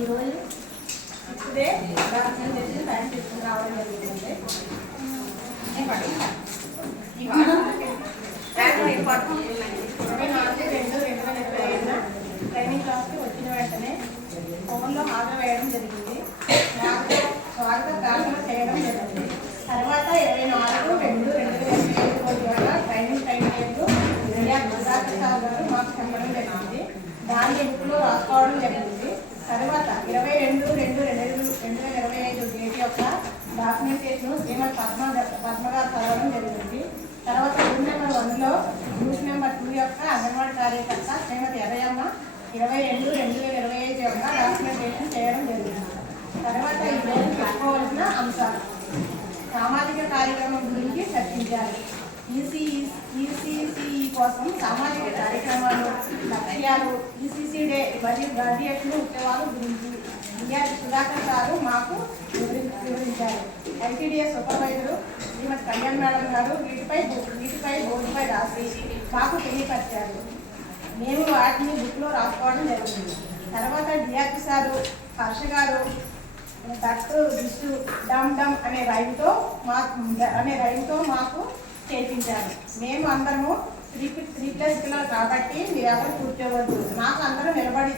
ఈరోజు ఇప్పుడే డాక్యుమెంట్ చేసి టైం తీసుకుని రావడం జరిగిందండి. ట్రైనింగ్ క్లాస్కి వచ్చిన వెంటనే ఫోన్లో హాజరు వేయడం జరిగింది. స్వాగత ప్రార్థన చేయడం జరిగింది. తర్వాత 24/2/2025 ట్రైనింగ్ టైం టేబుల్ గారు మాకు చెప్పడం జరిగింది. దాన్ని బుక్లో రాసుకోవడం జరిగింది. తర్వాత 22/2/2025 డేట్ యొక్క డాక్యుమెంటేషన్ శ్రీమతి పద్మ గారు చదవడం జరిగింది. తర్వాత రూమ్ నెంబర్ 1లో గ్రూప్ నెంబర్ 2 యొక్క అంగన్వాడీ కార్యకర్త శ్రీమతి ఎర్రయ్యమ్మ 22/2/2025 యొక్క డాక్యుమెంటేషన్ చేయడం జరిగింది. తర్వాత ఈ రోజు చెప్పుకోవాల్సిన అంశాలు: సామాజిక కార్యక్రమం గురించి చర్చించాలి. ఈసీసీ కోసం సామాజిక కార్యక్రమాలు, లక్ష్యాలు, ఈసీసీ డే మరియు గ్రాడ్యుయేట్లు ఉత్సవాలు గురించి సుధాకర్ సారు మాకు వివరించారు. ఐటీడీఎస్ సూపర్వైజరు శ్రీమతి కళ్యాణ్ మేడం గారు వీటిపై బోర్డుపై రాసి మాకు తెలియపరిచారు. మేము వాటిని బుక్లో రాసుకోవడం జరిగింది. తర్వాత డిఆర్పి సారు హర్ష గారు దట్టు దిష్టు డమ్ డమ్ అనే రైలుతో మాకు చేయించారు. మేము అందరము 3+ పిల్లలు కాబట్టి మీరు ఎవరు కూర్చోవద్దు, నాకు అందరూ నిలబడి